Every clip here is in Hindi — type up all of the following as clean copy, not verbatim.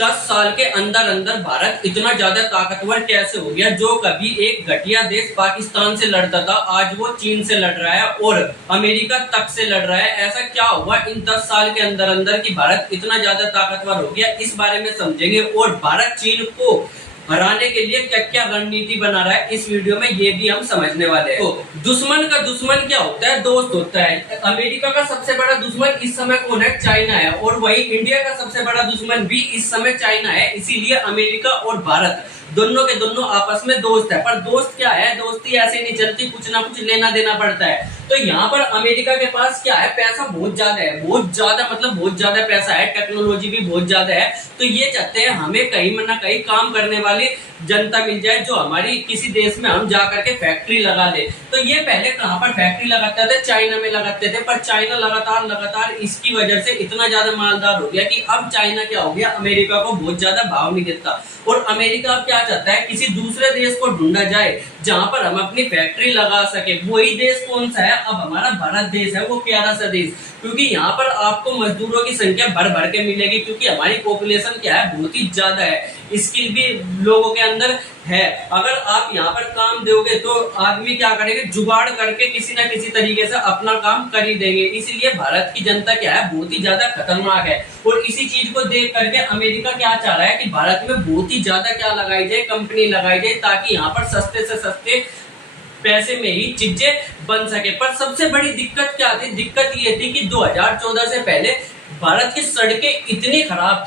10 साल के अंदर अंदर भारत इतना ज्यादा ताकतवर कैसे हो गया? जो कभी एक घटिया देश पाकिस्तान से लड़ता था, आज वो चीन से लड़ रहा है और अमेरिका तक से लड़ रहा है। ऐसा क्या हुआ इन 10 साल के अंदर अंदर कि भारत इतना ज्यादा ताकतवर हो गया? इस बारे में समझेंगे। और भारत चीन को हराने के लिए क्या क्या रणनीति बना रहा है, इस वीडियो में ये भी हम समझने वाले हैं। तो दुश्मन का दुश्मन क्या होता है? दोस्त होता है। अमेरिका का सबसे बड़ा दुश्मन इस समय कौन है? चाइना है। और वही इंडिया का सबसे बड़ा दुश्मन भी इस समय चाइना है। इसीलिए अमेरिका और भारत दोनों के दोनों आपस में दोस्त है। पर दोस्त क्या है? दोस्ती ऐसे नहीं चलती, कुछ ना कुछ लेना देना पड़ता है। तो यहाँ पर अमेरिका के पास क्या है? पैसा बहुत ज्यादा है, बहुत ज्यादा, मतलब बहुत ज्यादा पैसा है, टेक्नोलॉजी भी बहुत ज्यादा है। तो ये चाहते हैं हमें कहीं ना कहीं काम करने वाली जनता मिल जाए, जो हमारी किसी देश में हम जाकर के फैक्ट्री लगा ले। तो ये पहले कहाँ पर फैक्ट्री लगाते थे? चाइना में लगाते थे। पर चाइना लगातार इसकी वजह से इतना ज्यादा मालदार हो गया कि अब चाइना क्या हो गया? अमेरिका को बहुत ज्यादा भाव नहीं देता। और अमेरिका क्या चाहता है? किसी दूसरे देश को ढूंढा जाए जहां पर हम अपनी फैक्ट्री लगा सके। वही देश कौन सा है? अब हमारा भारत देश है, वो प्यारा सा देश। क्योंकि यहाँ पर आपको मजदूरों की संख्या भर भर के मिलेगी, क्योंकि हमारी पॉपुलेशन क्या है? बहुत ही ज्यादा है। स्किल भी लोगों के अंदर है। अगर आप यहाँ पर काम दोगे तो आदमी क्या करेंगे? जुगाड़ करके किसी ना किसी तरीके से अपना काम कर ही देंगे। इसीलिए भारत की जनता क्या है? बहुत ही ज्यादा खतरनाक है। और इसी चीज को देख करके अमेरिका क्या चाह रहा है कि भारत में बहुत ही ज्यादा क्या लगाई जाए? कंपनी लगाई जाए, ताकि यहाँ पर सस्ते से सस्ते पैसे में ही चीजें बन सके। पर सबसे बड़ी दिक्कत क्या थी? दिक्कत ये थी कि 2014 से पहले भारत की सड़कें इतनी खराब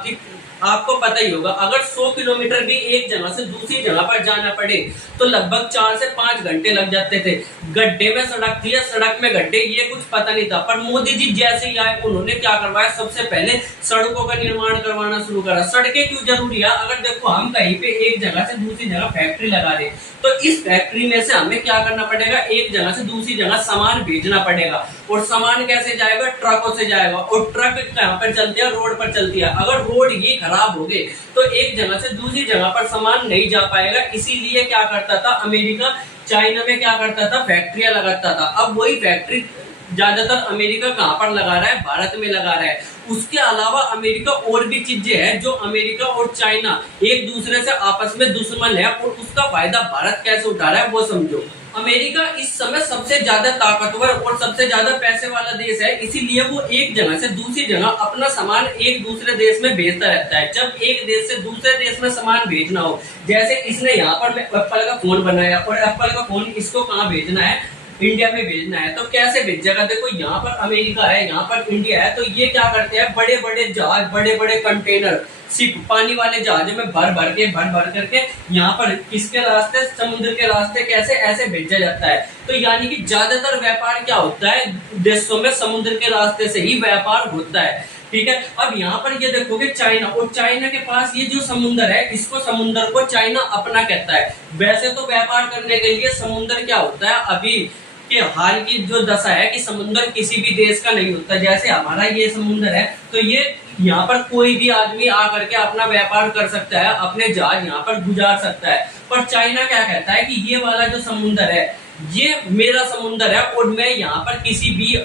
थी, आपको पता ही होगा। अगर 100 किलोमीटर भी एक जगह से दूसरी जगह पर जाना पड़े तो लगभग 4 से 5 घंटे लग जाते थे। गड्ढे में सड़क थी या सड़क में गड्ढे, ये कुछ पता नहीं था। पर मोदी जी जैसे ही आए, उन्होंने क्या करवाया? सबसे पहले सड़कों का निर्माण करवाना शुरू करा। सड़कें क्यों जरूरी है? अगर देखो हम कहीं पे एक जगह से दूसरी जगह फैक्ट्री लगा रहे, तो इस फैक्ट्री में से हमें क्या करना पड़ेगा? एक जगह से दूसरी जगह सामान भेजना पड़ेगा। और सामान कैसे जाएगा? ट्रकों से जाएगा। और ट्रक कहाँ पर चलती है? रोड पर चलती है। अगर रोड ही खराब हो गए तो एक जगह से दूसरी जगह पर सामान नहीं जा पाएगा। इसीलिए क्या करता था अमेरिका? चाइना में क्या करता था? फैक्ट्रियां लगाता था। अब वही फैक्ट्री ज्यादातर अमेरिका कहाँ पर लगा रहा है? भारत में लगा रहा है। उसके अलावा अमेरिका और भी चीजें हैं जो अमेरिका और चाइना एक दूसरे से आपस में दुश्मन है, और उसका फायदा भारत कैसे उठा रहा है वो समझो। अमेरिका इस समय सबसे ज्यादा ताकतवर और सबसे ज्यादा पैसे वाला देश है। इसीलिए वो एक जगह से दूसरी जगह अपना सामान एक दूसरे देश में भेजता रहता है। जब एक देश से दूसरे देश में सामान भेजना हो, जैसे इसने यहाँ पर एप्पल का फोन बनाया और एप्पल का फोन इसको कहाँ भेजना है? इंडिया में भेजना है। तो कैसे भेजेगा? देखो यहाँ पर अमेरिका है, यहाँ पर इंडिया है। तो ये क्या करते हैं? बड़े बड़े जहाज, बड़े बड़े कंटेनर, सिर्फ पानी वाले जहाजों में भर भर करके यहाँ पर किसके रास्ते? समुद्र के रास्ते कैसे ऐसे भेजा जाता है। तो यानी कि ज्यादातर व्यापार क्या होता है? देशों में समुद्र के रास्ते से ही व्यापार होता है। ठीक है। अब यहाँ पर ये देखोगे चाइना, और चाइना के पास ये जो समुद्र है, इसको समुद्र को चाइना अपना कहता है। वैसे तो व्यापार करने के लिए समुद्र क्या होता है? अभी के हाल की जो दशा है कि समुद्र किसी भी देश का नहीं होता। जैसे हमारा ये समुद्र है, तो ये यहाँ पर कोई भी आदमी आकर के अपना व्यापार कर सकता है, अपने जहाज यहाँ पर गुजार सकता है। पर चाइना क्या कहता है कि ये वाला जो समुद्र है, ये मेरा समुद्र है और मैं यहाँ पर किसी भी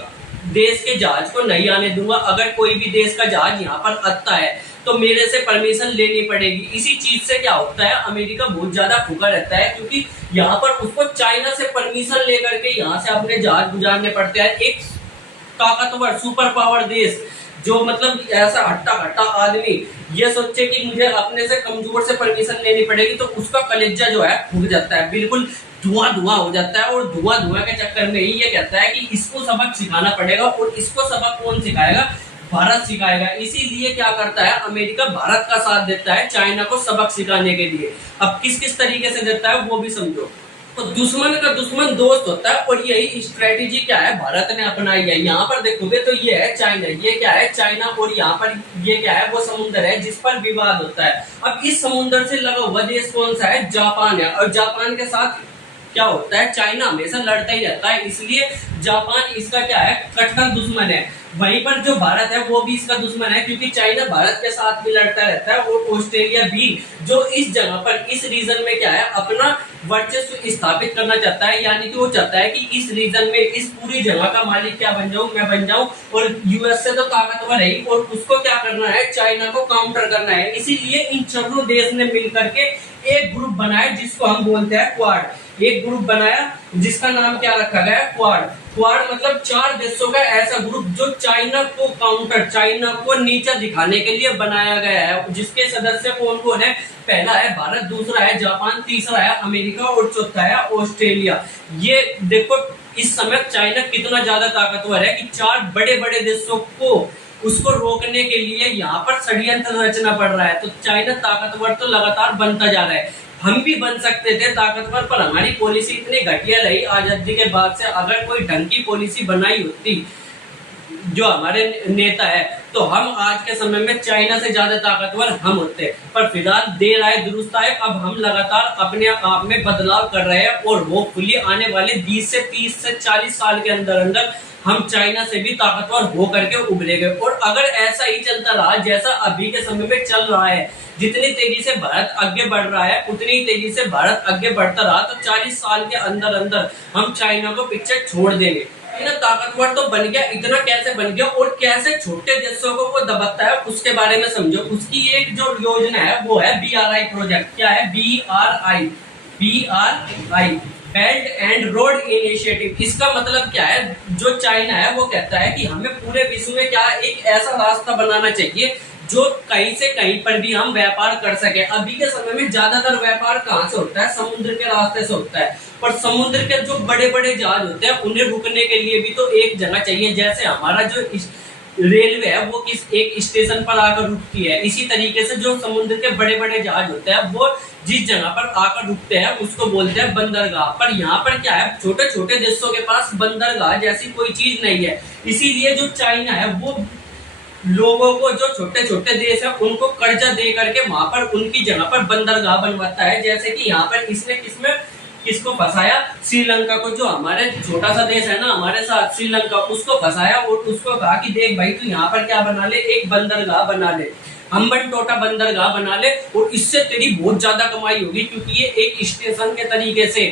देश के जहाज को नहीं आने दूंगा। अगर कोई भी देश का जहाज यहाँ पर आता है तो मेरे से परमिशन लेनी पड़ेगी। इसी चीज से क्या होता है? अमेरिका बहुत ज्यादा फूका रहता है, क्योंकि यहाँ पर उसको चाइना से परमिशन लेकर के यहाँ से अपने जहाज गुजारने पड़ते हैं। एक ताकतवर सुपर पावर देश जो मतलब ऐसा हट्टा आदमी ये सोचे कि मुझे अपने से कमजोर से परमिशन लेनी पड़ेगी, तो उसका कलेजा जो है फूक जाता है, बिल्कुल धुआं हो जाता है। और धुआं के चक्कर में ही ये कहता है कि इसको सबक सिखाना पड़ेगा। और इसको सबक कौन सिखाएगा? भारत सिखाएगा। इसीलिए क्या करता है अमेरिका? भारत का साथ देता है चाइना को सबक सिखाने के लिए। अब किस तरीके से देता है वो भी समझो। तो दुश्मन का दुश्मन दोस्त होता है, और यही स्ट्रेटेजी क्या है भारत ने अपनाई है। यहाँ पर देखोगे तो ये है चाइना, ये क्या है? चाइना। और यहाँ पर ये क्या है? वो समुद्र है जिस पर विवाद होता है। अब इस समुद्र से लगा हुआ देश कौन सा है? जापान है। और जापान के साथ क्या होता है, चाइना हमेशा लड़ता ही रहता है, इसलिए जापान इसका क्या है, कट्टर दुश्मन है। वहीं पर जो भारत है वो भी इसका दुश्मन है, क्योंकि चाइना भारत के साथ भी लड़ता रहता है और ऑस्ट्रेलिया भी, जो इस जगह पर इस रीजन में क्या है अपना वर्चस्व स्थापित करना चाहता है, यानी कि वो चाहता है कि इस रीजन में इस पूरी जगह का मालिक क्या बन जाऊं, मैं बन जाऊं। और यूएस से तो ताकतवर है और उसको क्या करना है, चाइना को काउंटर करना है। इसीलिए इन चारों देश ने मिलकर के एक ग्रुप बनाया जिसको हम बोलते हैं क्वाड। एक ग्रुप बनाया जिसका नाम क्या रखा गया, क्वाड। क्वाड मतलब 4 देशों का ऐसा ग्रुप जो चाइना को काउंटर, चाइना को नीचा दिखाने के लिए बनाया गया है, जिसके सदस्य कौन कौन है, पहला है भारत, दूसरा है जापान, तीसरा है अमेरिका और चौथा है ऑस्ट्रेलिया। ये देखो इस समय चाइना कितना ज्यादा ताकतवर है कि 4 बड़े बड़े देशों को उसको रोकने के लिए यहाँ पर षड्यंत्र रचना पड़ रहा है। तो चाइना ताकतवर तो लगातार बनता जा रहा है। हम भी बन सकते थे ताकतवर, पर हमारी पॉलिसी इतनी घटिया रही आजादी के बाद से। अगर कोई ढंग की पॉलिसी बनाई होती जो हमारे नेता है, तो हम आज के समय में चाइना से ज्यादा ताकतवर हम होते। पर फिलहाल देर आए दुरुस्त आए, अब हम लगातार अपने आप में बदलाव कर रहे हैं और होपफुली आने वाले 20 से 30 से 40 साल के अंदर अंदर हम चाइना से भी ताकतवर हो करके उभरेंगे। और अगर ऐसा ही चलता रहा जैसा अभी के समय में चल रहा है, जितनी तेजी से भारत आगे बढ़ रहा है उतनी ही तेजी से भारत आगे बढ़ता रहा, तो 40 साल के अंदर अंदर हम चाइना को पीछे छोड़ देंगे। चाइना ताकतवर तो बन गया, इतना कैसे बन गया और कैसे छोटे देशों को वो दबाता है उसके बारे में समझो। उसकी एक जो योजना है वो है BRI प्रोजेक्ट। क्या है BRI? Belt and road initiative. इसका मतलब क्या है, जो चाइना है वो कहता है कि हमें पूरे विश्व में क्या एक ऐसा रास्ता बनाना चाहिए जो कहीं से कहीं पर भी हम व्यापार कर सके। अभी के समय में ज्यादातर व्यापार कहाँ से होता है, समुद्र के रास्ते से होता है। पर समुद्र के जो बड़े बड़े जहाज होते हैं उन्हें रुकने के लिए भी तो एक जगह चाहिए। जैसे हमारा जो रेलवे है वो किस एक स्टेशन पर आकर रुकती है, इसी तरीके से जो समुद्र के बड़े बड़े जहाज होते हैं वो जिस जगह पर आकर रुकते हैं उसको बोलते हैं बंदरगाह। पर यहाँ पर क्या है, छोटे छोटे देशों के पास बंदरगाह जैसी कोई चीज नहीं है। इसीलिए जो चाइना है वो लोगों को, जो छोटे छोटे देश है उनको कर्जा दे करके वहां पर उनकी जगह पर बंदरगाह बनवाता है। जैसे कि यहाँ पर इसने किसको फंसाया, श्रीलंका को, जो हमारे छोटा सा देश है ना हमारे साथ, श्रीलंका, उसको फंसाया और उसको कहा कि देख भाई तू यहाँ पर क्या बना ले, एक बंदरगाह बना ले, हम्बनटोटा बंदरगाह बना ले और इससे तेरी बहुत ज्यादा कमाई होगी। क्योंकि ये एक स्टेशन के तरीके से,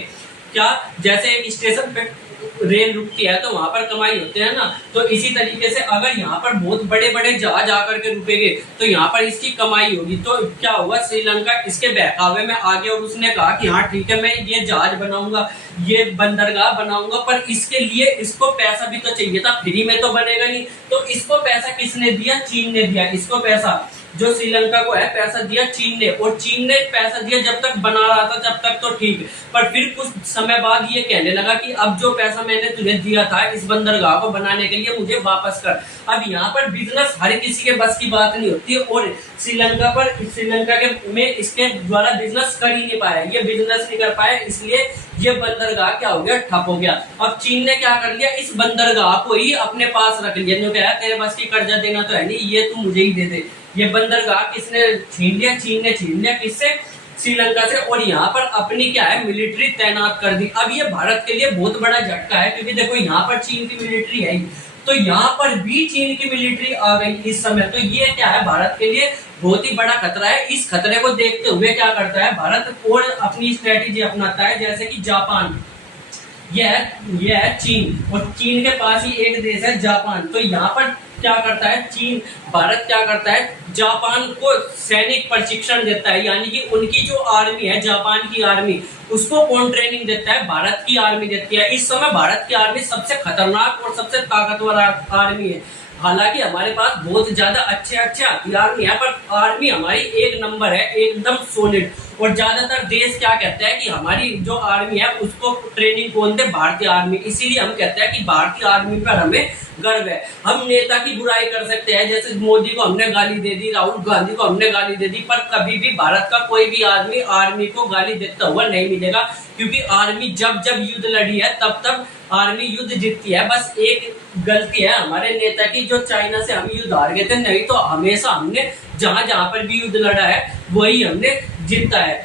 क्या जैसे एक स्टेशन पे रेल रुकती है तो वहां पर कमाई होते हैं ना, तो इसी तरीके से अगर यहाँ पर बहुत बड़े बड़े जहाज आकर के रुकेंगे तो यहाँ पर इसकी कमाई होगी। तो क्या हुआ, श्रीलंका इसके बहकावे में आ गया और उसने कहा कि हाँ ठीक है मैं ये जहाज बनाऊंगा, ये बंदरगाह बनाऊंगा, पर इसके लिए इसको पैसा भी तो चाहिए था, फ्री में तो बनेगा नहीं। तो इसको पैसा किसने दिया, चीन ने दिया। इसको पैसा जो श्रीलंका को है पैसा दिया चीन ने, और चीन ने पैसा दिया जब तक बना रहा था जब तक तो ठीक, पर फिर कुछ समय बाद ये कहने लगा कि अब जो पैसा मैंने तुझे दिया था इस बंदरगाह को बनाने के लिए मुझे वापस कर। अब यहाँ पर बिजनेस हर किसी के बस की बात नहीं होती और श्रीलंका के में इसके द्वारा बिजनेस कर ही नहीं पाया, ये बिजनेस नहीं कर पाया, इसलिए ये बंदरगाह क्या हो गया, ठप हो गया। अब चीन ने क्या कर लिया, इस बंदरगाह को ही अपने पास रख लिया। जो क्या है तेरे बस की कर्जा देना तो है नहीं, ये तू मुझे ही दे दे। ये बंदरगाह किसने छीन लिया, चीन ने छीन लिया। किससे, श्रीलंका से। और यहाँ पर अपनी क्या है मिलिट्री तैनात कर दी। अब ये भारत के लिए बहुत बड़ा झटका है, क्योंकि देखो यहाँ पर चीन की मिलिट्री है तो यहाँ पर भी चीन की मिलिट्री आ गई इस समय। तो ये क्या है भारत के लिए बहुत ही बड़ा खतरा है। इस खतरे को देखते हुए क्या करता है भारत और अपनी स्ट्रेटेजी अपनाता है, जैसे कि जापान, यह है चीन, और चीन के पास ही एक देश है जापान। तो यहाँ पर क्या करता है चीन, भारत क्या करता है, जापान को सैनिक प्रशिक्षण देता है, यानी कि उनकी जो आर्मी है जापान की आर्मी, उसको कौन ट्रेनिंग देता है, भारत की आर्मी देती है। इस समय भारत की आर्मी सबसे खतरनाक और सबसे ताकतवर आर्मी है। हालांकि हमारे पास बहुत ज्यादा अच्छे हथियार नहीं है, पर आर्मी हमारी एक नंबर है, एकदम सॉलिड। और ज्यादातर देश क्या कहते हैं कि हमारी जो आर्मी है उसको ट्रेनिंग कौन दे, भारतीय आर्मी। इसीलिए हम कहते हैं कि भारतीय आर्मी पर हमें गर्व है। हम नेता की बुराई कर सकते हैं, जैसे मोदी को हमने गाली दे दी, राहुल गांधी को हमने गाली दे दी, पर कभी भी भारत का कोई भी आदमी आर्मी को गाली देता हुआ नहीं मिलेगा। क्योंकि आर्मी जब युद्ध लड़ी है तब आर्मी युद्ध जीतती है। बस एक गलती है हमारे नेता की, जो चाइना से हम युद्ध हार गए थे, नहीं तो हमेशा हमने जहां पर भी युद्ध लड़ा है वही हमने जीता है।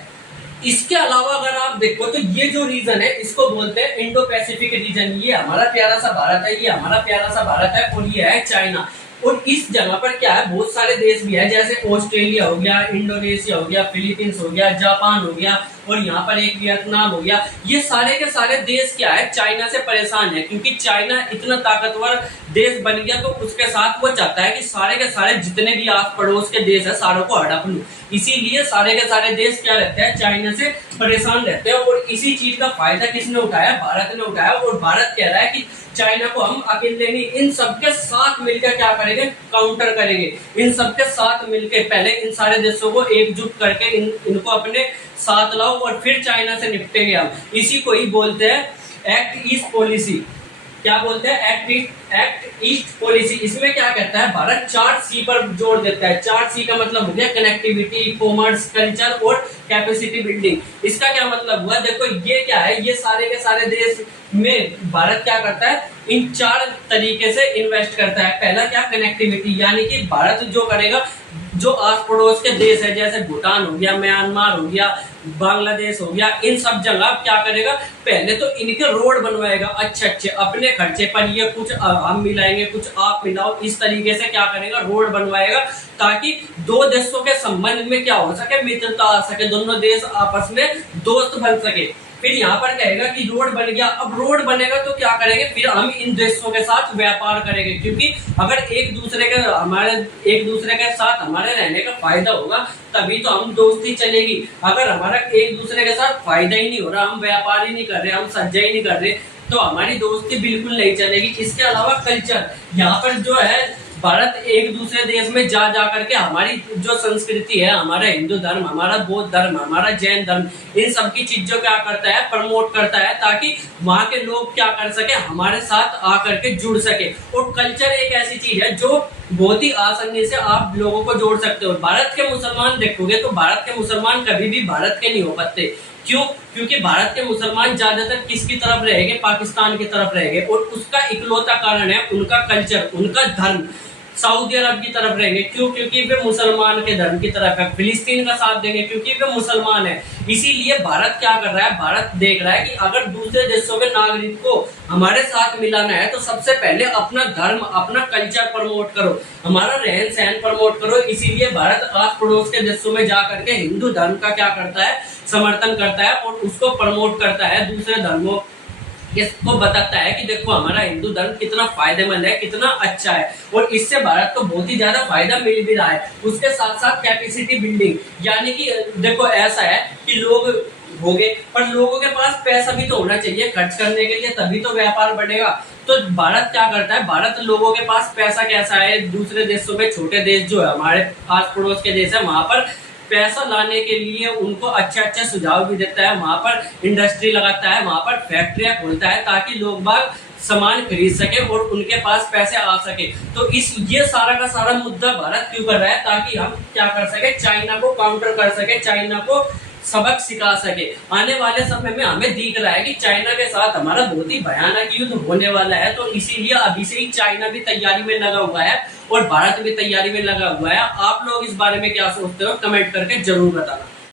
इसके अलावा अगर आप देखो तो ये जो रीजन है इसको बोलते हैं इंडो पैसिफिक रीजन। ये हमारा प्यारा सा भारत है, ये हमारा प्यारा सा भारत है, और ये है चाइना। और इस जगह पर क्या है, बहुत सारे देश भी है, जैसे ऑस्ट्रेलिया हो गया, इंडोनेशिया हो गया, फिलीपींस हो गया, जापान हो गया, और यहाँ पर एक वियतनाम हो गया। ये सारे के सारे देश क्या है, चाइना से परेशान है, क्योंकि चाइना इतना ताकतवर देश बन गया, तो उसके साथ वो चाहता है कि सारे के सारे जितने भी आस पड़ोस के देश है सारों को हड़प लूं। इसीलिए सारे के सारे देश क्या रहते हैं, चाइना से परेशान रहते हैं। और इसी चीज का फायदा किसने उठाया, भारत ने उठाया। और भारत कह रहा है कि चाइना को हम अकेले नहीं, इन सबके साथ मिलकर क्या करेंगे, काउंटर करेंगे। इन सबके साथ मिलकर पहले इन सारे देशों को एकजुट करके इनको अपने साथ लाओ, और फिर चाइना से निपटेंगे हम। इसी को ही बोलते हैं एक्ट ईस्ट पॉलिसी। क्या बोलते हैं, एक्ट ईस्ट पॉलिसी। इसमें क्या कहता है, भारत 4C पर जोर देता है। 4C का मतलब हो गया कनेक्टिविटी, कॉमर्स, कल्चर और कैपेसिटी बिल्डिंग। इसका क्या मतलब हुआ, देखो ये क्या है, ये सारे के सारे देश में भारत क्या करता है, इन 4 तरीके से इन्वेस्ट करता है। पहला क्या, कनेक्टिविटी, यानी कि भारत जो करेगा, जो आस पड़ोस के देश है जैसे भूटान हो गया, म्यांमार हो गया, बांग्लादेश हो गया, इन सब जगह क्या करेगा, पहले तो इनके रोड बनवाएगा अच्छे अपने खर्चे पर। ये कुछ हम मिलाएंगे, कुछ आप मिलाओ, इस तरीके से क्या करेगा, रोड बनवाएगा, ताकि दो देशों के संबंध में क्या हो सके, मित्रता आ सके, दोनों देश आपस में दोस्त बन सके। फिर यहाँ पर कहेगा कि रोड बन गया। अब रोड बनेगा तो क्या करेंगे, फिर हम इन देशों के साथ व्यापार करेंगे, क्योंकि अगर एक दूसरे के साथ हमारे रहने का फायदा होगा तभी तो हम दोस्ती चलेगी। अगर हमारा एक दूसरे के साथ फायदा ही नहीं हो रहा, हम व्यापार ही नहीं कर रहे, हम सज्जा ही नहीं कर रहे, तो हमारी दोस्ती बिल्कुल नहीं चलेगी। इसके अलावा कल्चर, यहाँ पर जो है भारत एक दूसरे देश में जा करके हमारी जो संस्कृति है, हमारा हिंदू धर्म, हमारा बौद्ध धर्म, हमारा जैन धर्म, इन सब की चीजों क्या करता है, प्रमोट करता है, ताकि वहां के लोग क्या कर सके, हमारे साथ आकर के जुड़ सके। और कल्चर एक ऐसी चीज है जो बहुत ही आसानी से आप लोगों को जोड़ सकते हो। भारत के मुसलमान देखोगे तो भारत के मुसलमान कभी भी भारत के नहीं हो पाते। क्यों? क्योंकि भारत के मुसलमान ज्यादातर किसकी तरफ रहेंगे, पाकिस्तान की तरफ रहेंगे, और उसका इकलौता कारण है उनका कल्चर, उनका धर्म। सऊदी अरब की तरफ रहेंगे, क्यों? क्योंकि वे मुसलमान के धर्म की तरफ है। फिलिस्तीन का साथ देंगे क्योंकि वे मुसलमान है। इसीलिए भारत क्या कर रहा है, भारत देख रहा है कि अगर दूसरे देशों के नागरिक को हमारे साथ मिलाना है तो सबसे पहले अपना धर्म, अपना कल्चर प्रमोट करो, हमारा रहन सहन प्रमोट करो। इसीलिए भारत आस पड़ोस के देशों में जाकर के हिंदू धर्म का क्या करता है, समर्थन करता है, और उसको प्रमोट करता है, दूसरे धर्मों इसको बताता है कि देखो हमारा हिंदू धर्म कितना फायदेमंद है, कितना अच्छा है, और इससे भारत को बहुत ही ज्यादा फायदा मिल भी रहा है। उसके साथ साथ कैपेसिटी बिल्डिंग, यानी कि देखो ऐसा है कि लोग हो गए, पर लोगों के पास पैसा भी तो होना चाहिए खर्च करने के लिए, तभी तो व्यापार बढ़ेगा। तो भारत क्या करता है, भारत लोगों के पास पैसा कैसा है, दूसरे देशों में, छोटे देश जो है हमारे आस पड़ोस के देश है, वहां पर पैसा लाने के लिए उनको अच्छे सुझाव भी देता है, वहां पर इंडस्ट्री लगाता है, वहां पर फैक्ट्रियां खोलता है, ताकि लोग बाग सामान खरीद सके और उनके पास पैसे आ सके। तो ये सारा का सारा मुद्दा भारत क्यों कर रहा है, ताकि हम क्या कर सके, चाइना को काउंटर कर सके, चाइना को सबक सिखा सके। आने वाले समय में हमें दिख रहा है कि चाइना के साथ हमारा बहुत ही भयानक युद्ध होने वाला है, तो इसीलिए अभी से ही चाइना भी तैयारी में लगा हुआ है और भारत भी तैयारी में लगा हुआ है। आप लोग इस बारे में क्या सोचते हो, कमेंट करके जरूर बताना।